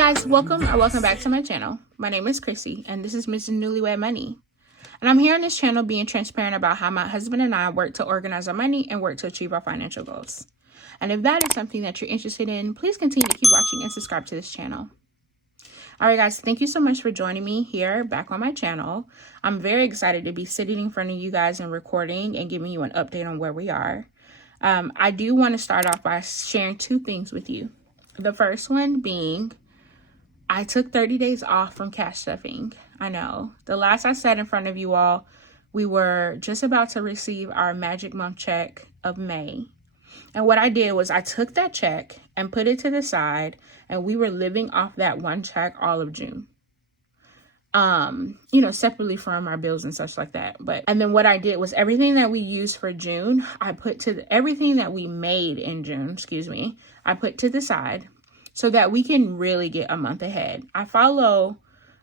guys, welcome back to my channel. My name is Chrissy and this is Mrs. Newlywed Money. And I'm here on this channel being transparent about how my husband and I work to organize our money and work to achieve our financial goals. And if that is something that you're interested in, please continue to keep watching and subscribe to this channel. All right, guys, thank you so much for joining me here back on my channel. I'm very excited to be sitting in front of you guys and recording and giving you an update on where we are. I do want to start off by sharing two things with you. The first one being, I took 30 days off from cash stuffing. I know. The last I sat in front of you all, we were just about to receive our magic month check of May. And what I did was I took that check and put it to the side, and we were living off that one check all of June. Separately from our bills and such like that. And then what I did was everything that we used for June, I put to everything that we made in June, I put to the side so that we can really get a month ahead. I follow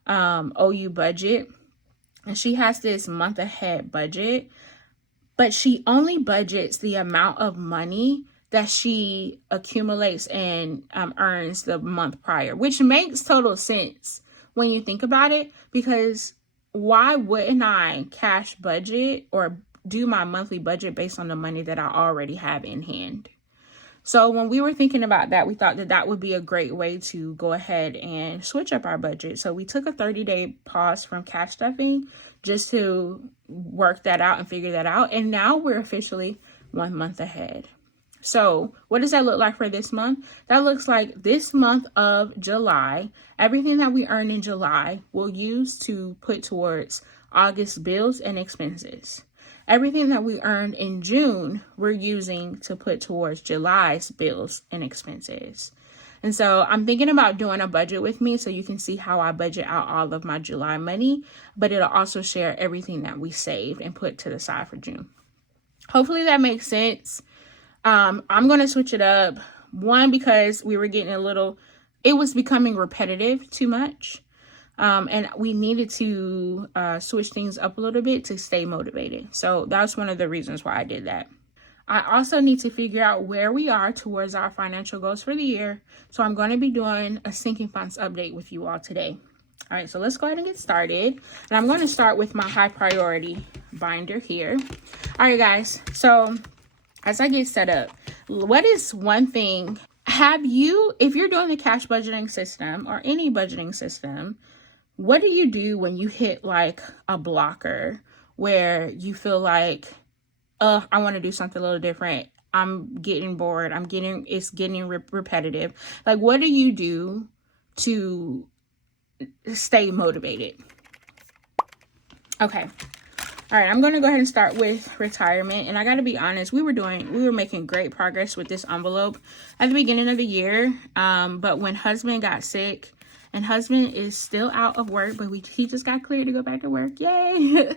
OU Budget, and she has this month ahead budget, but she only budgets the amount of money that she accumulates and earns the month prior, which makes total sense when you think about it, because why wouldn't I cash budget or do my monthly budget based on the money that I already have in hand? So when we were thinking about that, we thought that that would be a great way to go ahead and switch up our budget. So we took a 30-day pause from cash stuffing just to work that out and figure that out. And now we're officially 1 month ahead. So what does that look like for this month? That looks like this month of July, everything that we earn in July, we'll use to put towards August bills and expenses. Everything that we earned in June, we're using to put towards July's bills and expenses. And so I'm thinking about doing a budget with me so you can see how I budget out all of my July money, but it'll also share everything that we saved and put to the side for June. Hopefully that makes sense. I'm going to switch it up. One, because we were getting it was becoming repetitive too much. And we needed to switch things up a little bit to stay motivated. So that's one of the reasons why I did that. I also need to figure out where we are towards our financial goals for the year. So I'm going to be doing a sinking funds update with you all today. All right, so let's go ahead and get started. And I'm going to start with my high priority binder here. All right, guys. So as I get set up, what is one thing if you're doing the cash budgeting system or any budgeting system, what do you do when you hit like a blocker where you feel like, I want to do something a little different. I'm getting bored. It's getting repetitive. Like, what do you do to stay motivated? Okay. All right. I'm going to go ahead and start with retirement. And I got to be honest, we were making great progress with this envelope at the beginning of the year. But when husband got sick, and husband is still out of work, but he just got cleared to go back to work. Yay.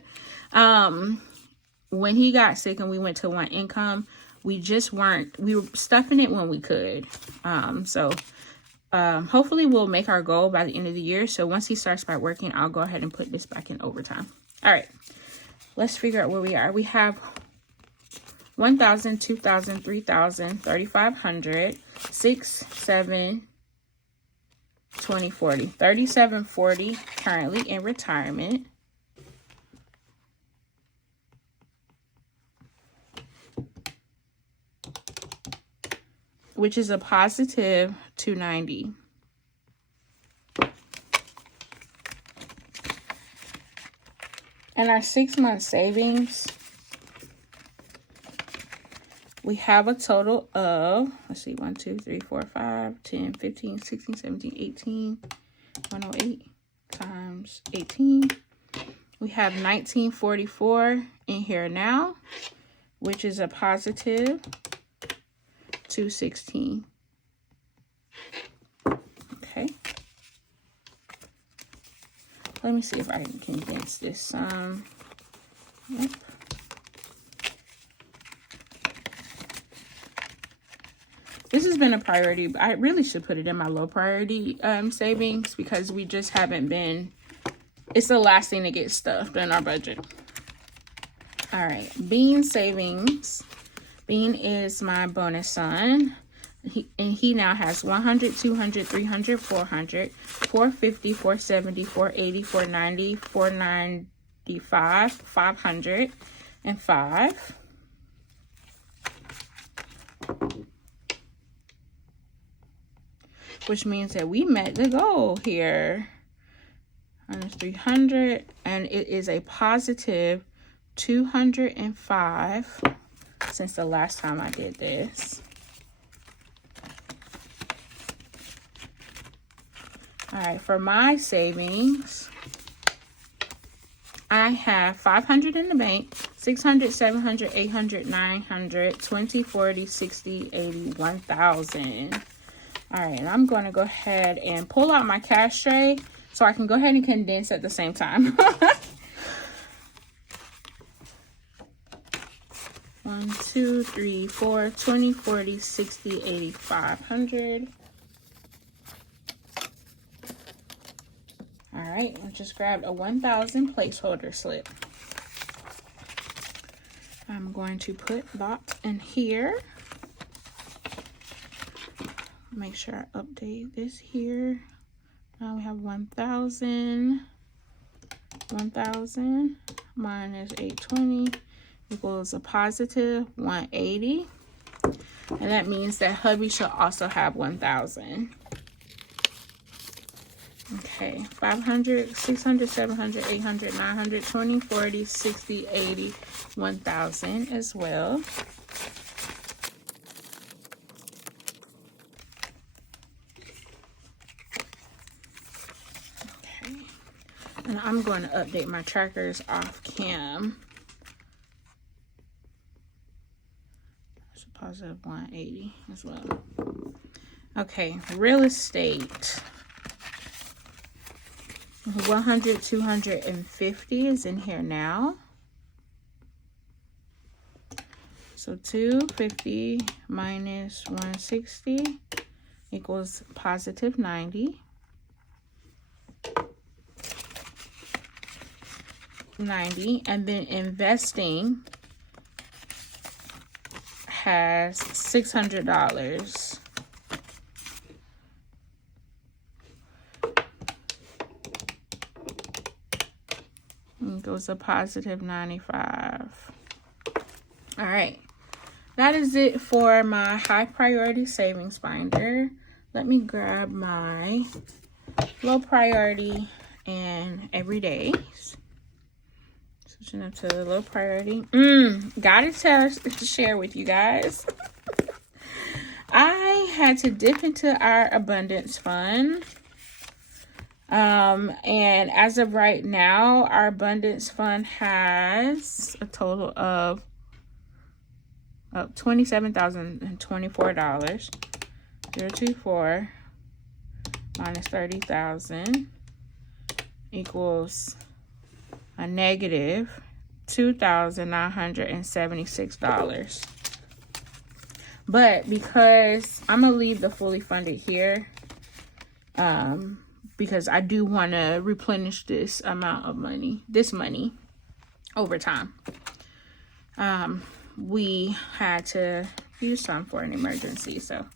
When he got sick and we went to one income, we were stuffing it when we could. Hopefully we'll make our goal by the end of the year. So once he starts back working, I'll go ahead and put this back in overtime. All right, let's figure out where we are. We have 1,000, 2,000, 3,000, 3,500, 6, 7, 20, 40, 3740 currently in retirement. Which is a positive 290. And our 6 month savings, we have a total of, 1, 2, 3, 4, 5, 10, 15, 16, 17, 18, 108 times 18. We have 1944 in here now, which is a positive 216. Okay. Let me see if I can condense this. Yep. This has been a priority, but I really should put it in my low priority savings because we just haven't been, it's the last thing to get stuffed in our budget. All right, Bean savings. Bean is my bonus son. He now has 100, 200, 300, 400, 450, 470, 480, 490, 495, 500, and 5. Which means that we met the goal here. Minus 300, and it is a positive 205 since the last time I did this. All right, for my savings, I have 500 in the bank, 600, 700, 800, 900, 20, 40, 60, 80, 1,000. All right, and I'm going to go ahead and pull out my cash tray so I can go ahead and condense at the same time. 1, 2, 3, 4, 20, 40, 60, 80, 500. All right, I just grabbed a 1,000 placeholder slip. I'm going to put that in here. Make sure I update this here. Now we have 1,000. 1,000 minus 820 equals a positive 180. And that means that hubby should also have 1,000. Okay, 500, 600, 700, 800, 900, 20, 40, 60, 80, 1,000 as well. Okay, and I'm going to update my trackers off cam. That's a positive 180 as well. Okay, real estate. 100, 250 is in here now. So 250 minus 160 equals positive 90. 90, and then investing has $600. It goes a positive 95. All right, that is it for my high priority savings binder. Let me grab my low priority and everydays. Switching up to the low priority. Gotta to share with you guys. I had to dip into our abundance fund. And as of right now, our abundance fund has a total of $27,024. 024 minus 30,000 equals a negative $2,976. But because I'm gonna leave the fully funded here, because I do want to replenish this amount of money, over time. We had to use some for an emergency, so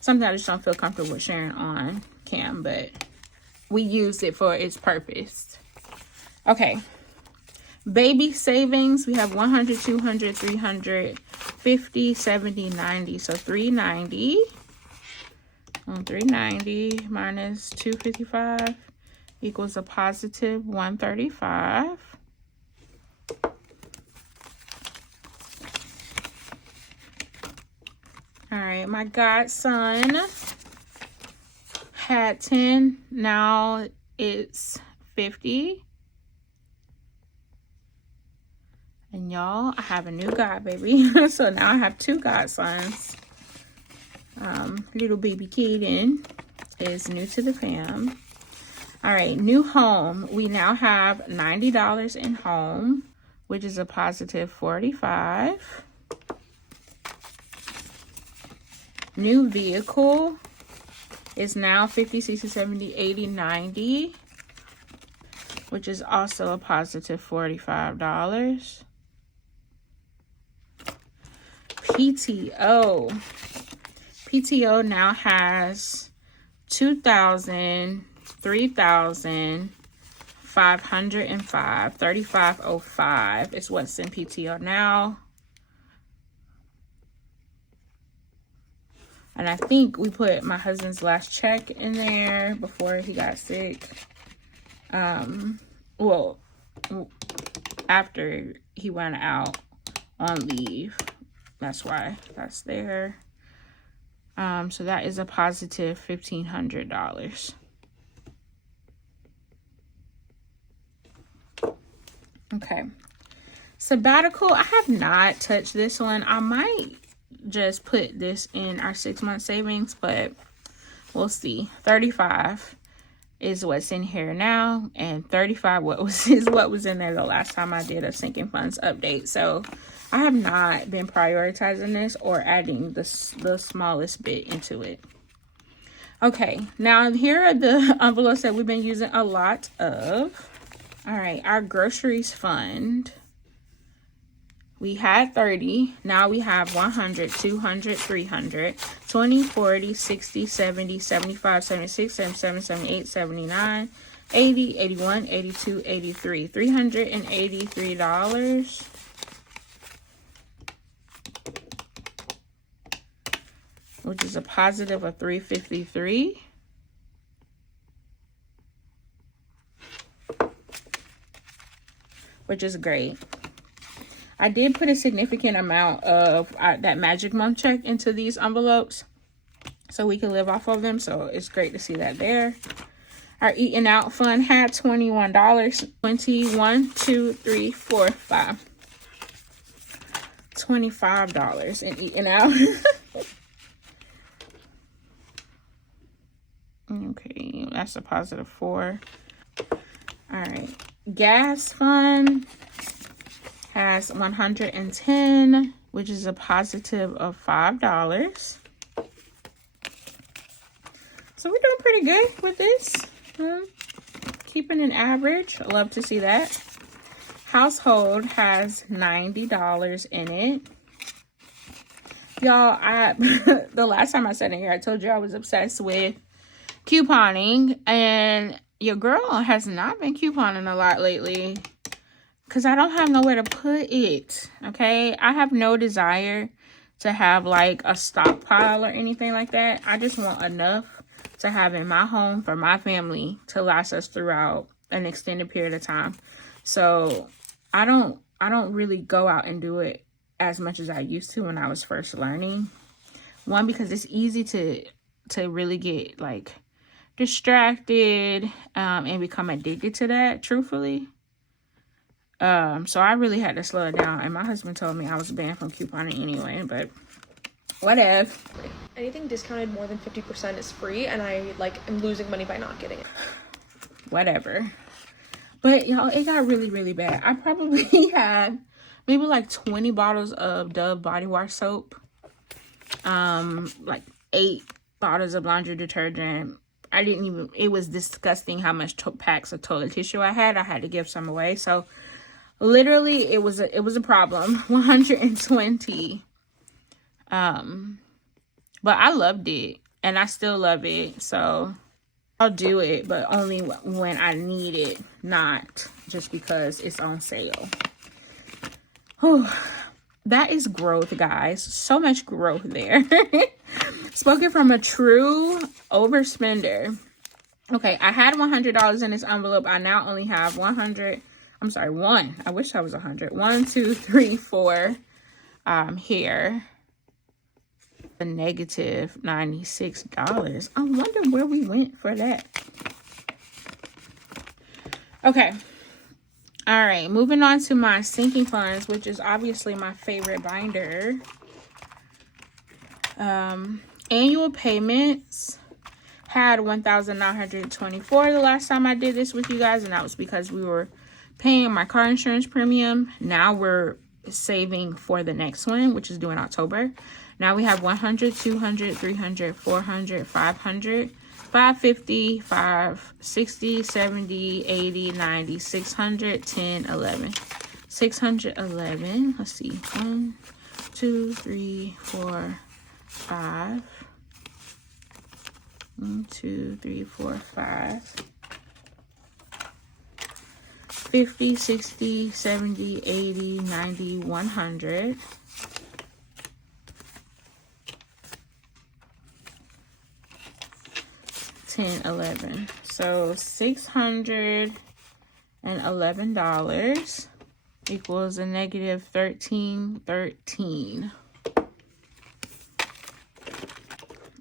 something I just don't feel comfortable with sharing on cam, but we used it for its purpose. Okay, baby savings, we have 100, 200, 300, 50, 70, 90, so 390. 390 minus 255 equals a positive 135. All right, my godson had 10, now it's 50. And y'all, I have a new god baby. So now I have 2 godsons. Little baby Kaden is new to the fam. All right, new home. We now have $90 in home, which is a positive 45. New vehicle is now 50, 60, 70, 80, 90, which is also a positive $45. PTO now has 2,000, 3,000, 505, 3505 is what's in PTO now. And I think we put my husband's last check in there before he got sick. Well, after he went out on leave. That's why that's there. So that is a positive $1,500. Okay. Sabbatical, I have not touched this one. I might just put this in our 6-month savings, but we'll see. 35 is what's in here now, and 35 is what was in there the last time I did a sinking funds update. So I have not been prioritizing this or adding the smallest bit into it. Okay, now here are the envelopes that we've been using a lot of. All right, our groceries fund. We had 30, now we have 100, 200, 300, 20, 40, 60, 70, 75, 76, 77, 78, 79, 80, 81, 82, 83, $383. Which is a positive of 353. Which is great. I did put a significant amount of that Magic Month check into these envelopes so we can live off of them. So it's great to see that there. Our eating out fund had $21. 21, 2, 3, 4, 5. $25 in eating out. Okay, that's a positive 4. All right, gas fund has 110, which is a positive of $5. So we're doing pretty good with this. Keeping an average. I love to see that. Household has $90 in it. Y'all, the last time I sat in here, I told you I was obsessed with couponing, and your girl has not been couponing a lot lately because I don't have nowhere to put it. Okay, I have no desire to have like a stockpile or anything like that. I just want enough to have in my home for my family to last us throughout an extended period of time. So I don't really go out and do it as much as I used to when I was first learning. One, because it's easy to really get like distracted and become addicted to that, truthfully. So I really had to slow it down, and my husband told me I was banned from couponing anyway, but whatever. Anything discounted more than 50% is free, and I am losing money by not getting it. Whatever. But y'all, it got really, really bad. I probably had maybe like 20 bottles of Dove body wash soap, like 8 bottles of laundry detergent. It was disgusting how much packs of toilet tissue I had. I had to give some away. So literally it was a problem. 120. But I loved it, and I still love it. So I'll do it, but only when I need it, not just because it's on sale. Whew. That is growth, guys. So much growth there. Spoken from a true overspender. Okay, I had $100 in this envelope. I now only have 100. I'm sorry, 1. I wish I was 100. 1, 2, 3, 4 here. A negative $96. I wonder where we went for that. Okay. All right, moving on to my sinking funds, which is obviously my favorite binder. Annual payments had $1,924 the last time I did this with you guys, and that was because we were paying my car insurance premium. Now we're saving for the next one, which is due in October. Now we have 100, 200, 300, 400, 500, 550, 560, 70, 80, 90, 600, 10, 11. 611. Let's see. 1, 2, 3, 4, 5. 1, 2, 3, 4, 5. 50, 60, 70, 80, 90, 100. 10, 11. So $611 equals a negative 1313.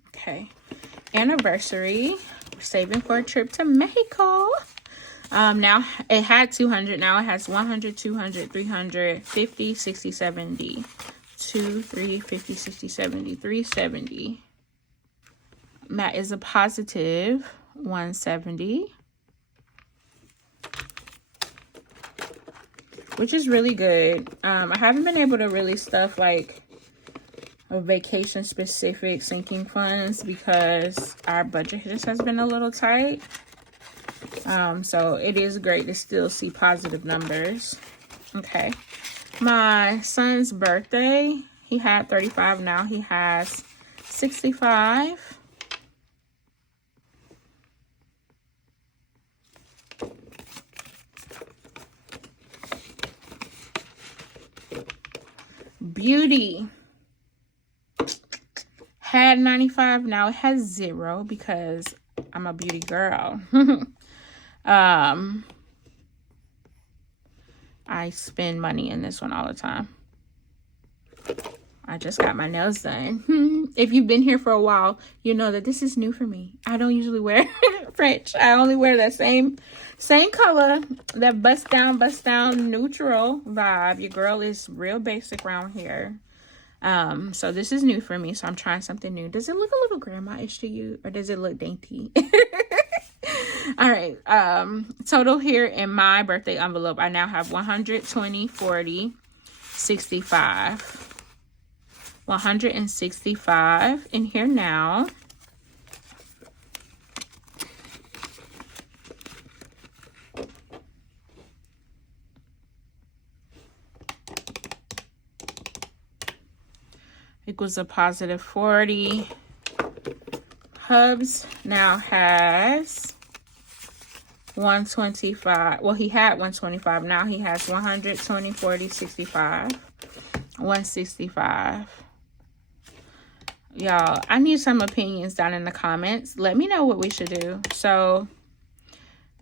Okay. Anniversary. We're saving for a trip to Mexico. Now it had 200. Now it has 100, 200, 300, 50, 60, 70. 2, 3, 50, 60, 70, 370. That is a positive 170. Which is really good. I haven't been able to really stuff like a vacation specific sinking funds because our budget just has been a little tight. So it is great to still see positive numbers. Okay. My son's birthday, he had 35, now he has 65. Beauty had 95, now it has 0 because I'm a beauty girl. I spend money in this one all the time. I just got my nails done. If you've been here for a while, you know that this is new for me. I don't usually wear French. I only wear that same color, that bust down neutral vibe. Your girl is real basic around here. So this is new for me, so I'm trying something new. Does it look a little grandma-ish to you, or does it look dainty? All right, total here in my birthday envelope, I now have 100, 20, 40, 65. 165 in here now. Equals a positive 40. Hubs now has 125. Well, he had 125. Now he has 100, 20, 40, 65. 165. Y'all, I need some opinions down in the comments. Let me know what we should do. So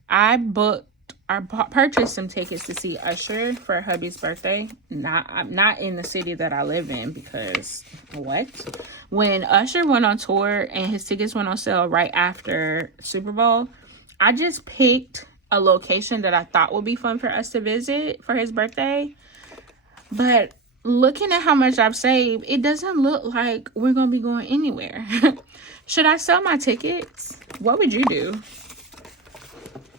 I purchased some tickets to see Usher for hubby's birthday. Not in the city that I live in, because what? When Usher went on tour and his tickets went on sale right after Super Bowl, I just picked a location that I thought would be fun for us to visit for his birthday. But looking at how much I've saved, it doesn't look like we're going to be going anywhere. Should I sell my tickets? What would you do?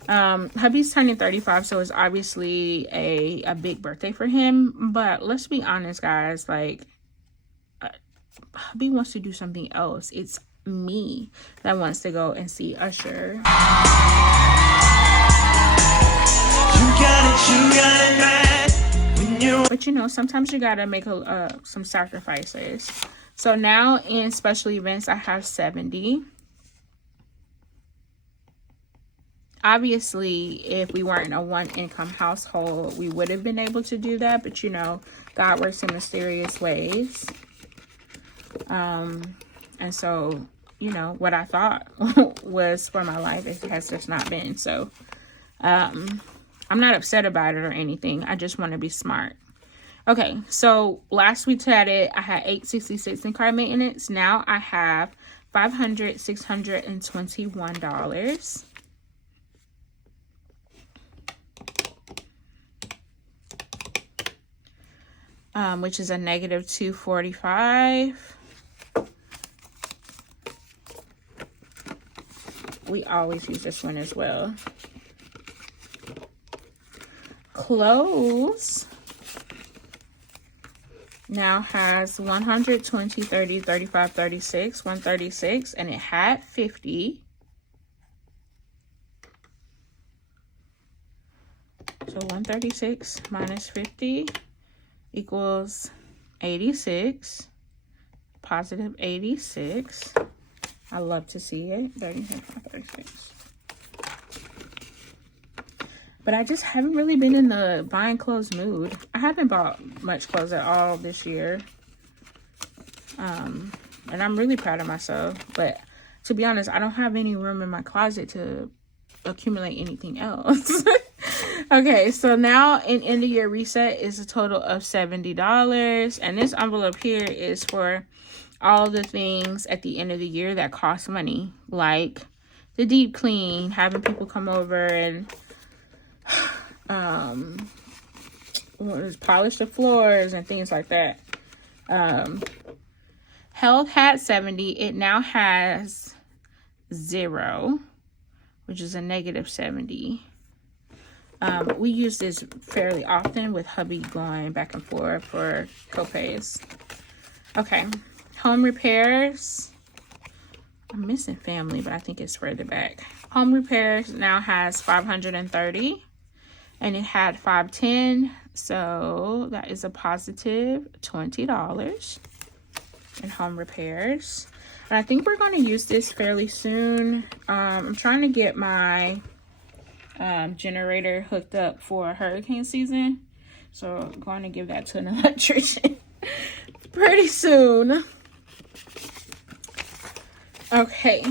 Hubby's turning 35, so it's obviously a big birthday for him. But let's be honest, guys. Like, hubby wants to do something else. It's me that wants to go and see Usher. You got it right. But you know, sometimes you gotta make some sacrifices. So now in special events, I have 70. Obviously, if we weren't a one-income household, we would have been able to do that. But you know, God works in mysterious ways. And so, you know, what I thought was for my life, it has just not been. So, I'm not upset about it or anything. I just want to be smart. Okay, so last we chatted, I had $866 in car maintenance. Now I have $621. Which is a negative 245. We always use this one as well. Clothes now has 100, 20, 30, 35, 36, 136, and it had 50. So 136 minus 50 equals 86, positive 86. I love to see it. 36. But I just haven't really been in the buying clothes mood. I haven't bought much clothes at all this year. And I'm really proud of myself. But to be honest, I don't have any room in my closet to accumulate anything else. Okay, so now an end of year reset is a total of $70. And this envelope here is for all the things at the end of the year that cost money, like the deep clean, having people come over and polish the floors and things like that. Health had 70. It now has 0, which is a negative 70. We use this fairly often with hubby going back and forth for copays. Okay. Home repairs. I'm missing family, but I think it's further back. Home repairs now has 530, and it had 510, so that is a positive $20 in home repairs. And I think we're going to use this fairly soon. I'm trying to get my generator hooked up for hurricane season, so I'm going to give that to an electrician pretty soon. Okay,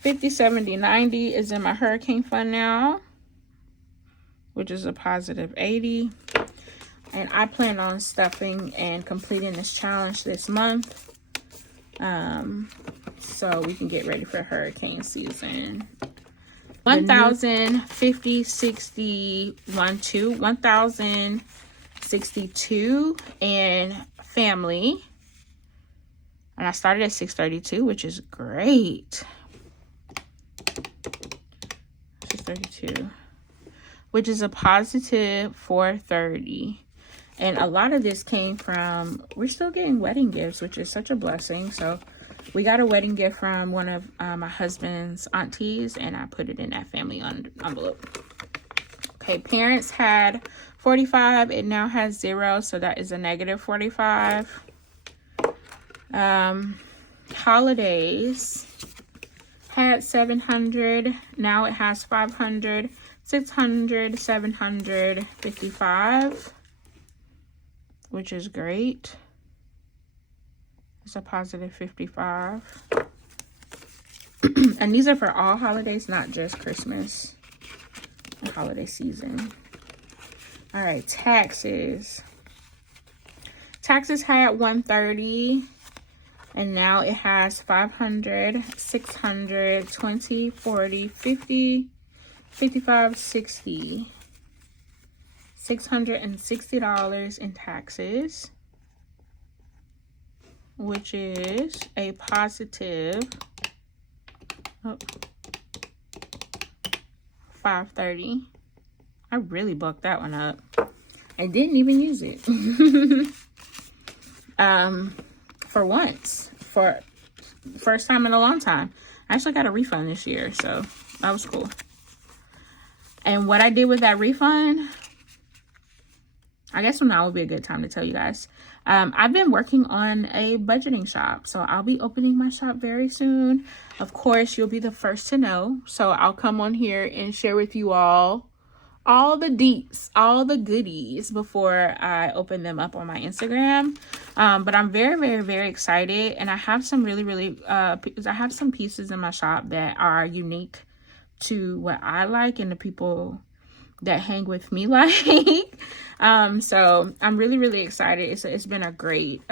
50, 70, 90 is in my hurricane fund now, which is a positive 80. And I plan on stuffing and completing this challenge this month, so we can get ready for hurricane season. 1,050, 60, 1,062 in family. And I started at 632, which is great. 632, which is a positive 430. And a lot of this came from, we're still getting wedding gifts, which is such a blessing. So we got a wedding gift from one of my husband's aunties, and I put it in that family envelope. Okay, parents had 45. It now has 0, so that is a negative 45. Holidays had 700. Now it has 500, 600, 755, which is great. It's a positive 55. And these are for all holidays, not just Christmas and holiday season. All right, taxes. Taxes had 130. And now it has 500, 600, 20, 40, 50, 55, 60. $660 in taxes, which is a positive 530. I really bucked that one up. I didn't even use it. For once, for first time in a long time. I actually got a refund this year, so that was cool. And what I did with that refund, I guess now would be a good time to tell you guys. I've been working on a budgeting shop, so I'll be opening my shop very soon. Of course, you'll be the first to know. So I'll come on here and share with you all the deets, all the goodies before I open them up on my Instagram. But I'm very, very, very excited. And I have some really, I have some pieces in my shop that are unique to what I like and the people that hang with me like. So I'm really, really excited. It's been a great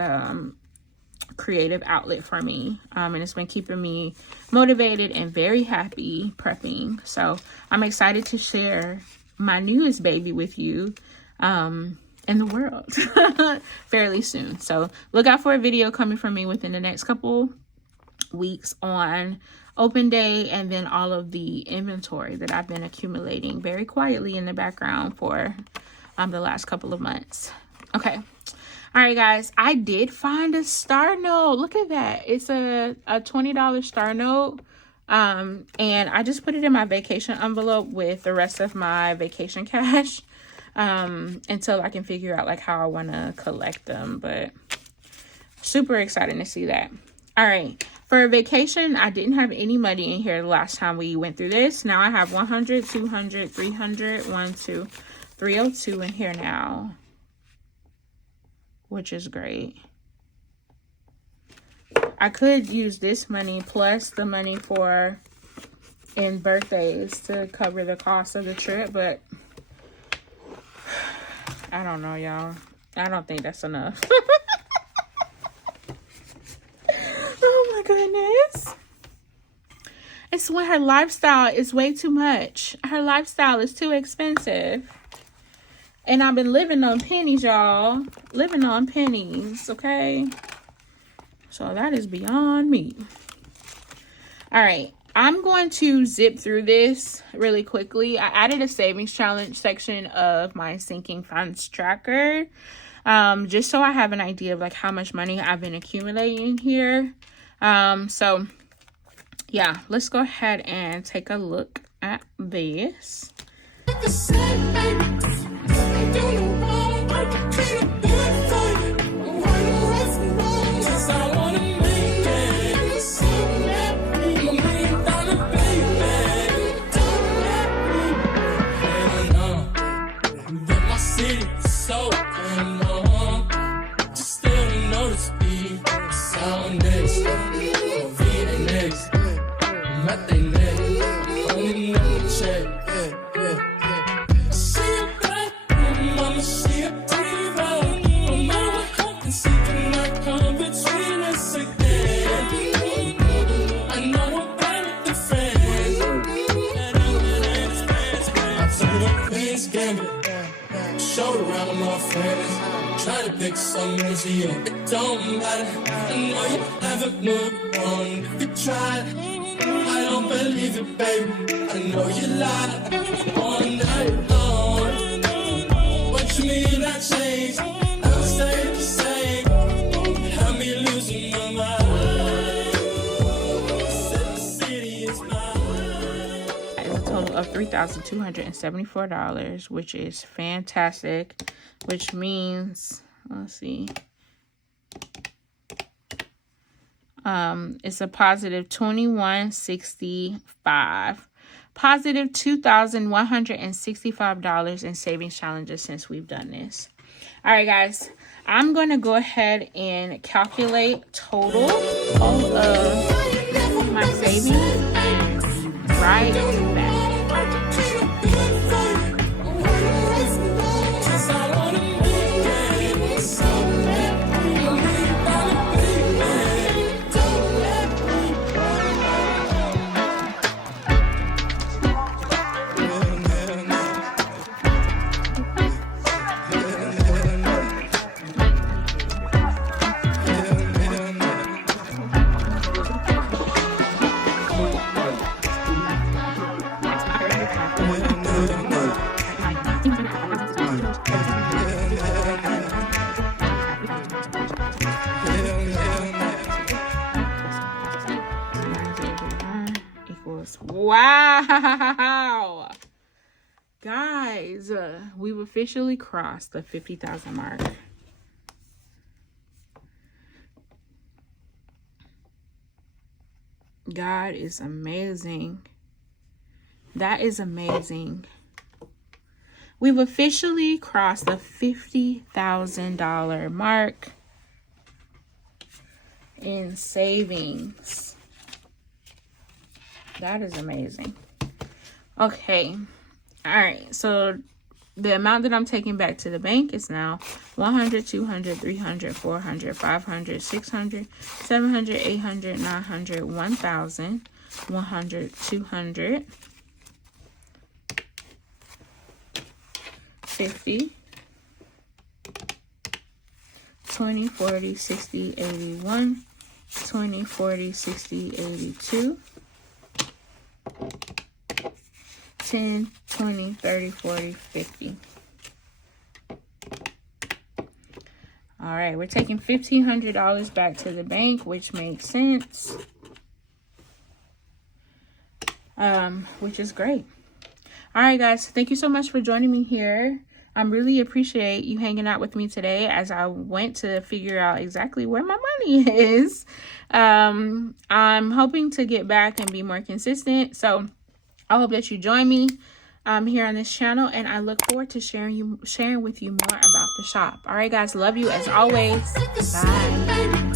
creative outlet for me. And it's been keeping me motivated and very happy prepping. So I'm excited to share my newest baby with you in the world fairly soon. So look out for a video coming from me within the next couple weeks on open day, and then all of the inventory that I've been accumulating very quietly in the background for the last couple of months. Okay. All right, guys, I did find a star note. Look at that. It's a $20 star note. And I just put it in my vacation envelope with the rest of my vacation cash until I can figure out like how I want to collect them. But super excited to see that. All right, For vacation, I didn't have any money in here the last time we went through this. Now I have 100, 200, 300, 1, 2, 302 in here now, which is great. I could use this money plus the money for in birthdays to cover the cost of the trip, but I don't know, y'all. I don't think that's enough. Oh my goodness. It's when her lifestyle is way too much. Her lifestyle is too expensive. And I've been living on pennies, y'all. Living on pennies, okay? So that is beyond me. All right. I'm going to zip through this really quickly. I added a savings challenge section of my sinking funds tracker. Just so I have an idea of like how much money I've been accumulating here. So yeah, let's go ahead and take a look at this. Try to pick some easy, it don't matter. I know you haven't moved on. If you tried, I don't believe it, baby. I know you lied all night long. What you mean I changed? I'll stay the same. Have me losing my mind. The city is mine. A total of $3,274, which is fantastic. Which means, let's see, it's a positive 2165, positive $2,165 in savings challenges since we've done this. All right, guys, I'm going to go ahead and calculate total of my savings right back. Wow, guys, we've officially crossed the 50,000 mark. God is amazing. That is amazing. We've officially crossed the $50,000 mark in savings. That is amazing. Okay. All right. So the amount that I'm taking back to the bank is now 100, 200, 300, 400, 500, 600, 700, 800, 900, 1,000, 100, 200, 50, 20, 40, 60, 81, 20, 40, 60, 82, 10, 20, 30, 40, 50. All right, we're taking $1,500 back to the bank, which makes sense. Which is great. All right, guys, thank you so much for joining me here. I really appreciate you hanging out with me today as I went to figure out exactly where my money is. I'm hoping to get back and be more consistent. So I hope that you join me here on this channel, and I look forward to sharing with you more about the shop. All right, guys, love you as always. Bye.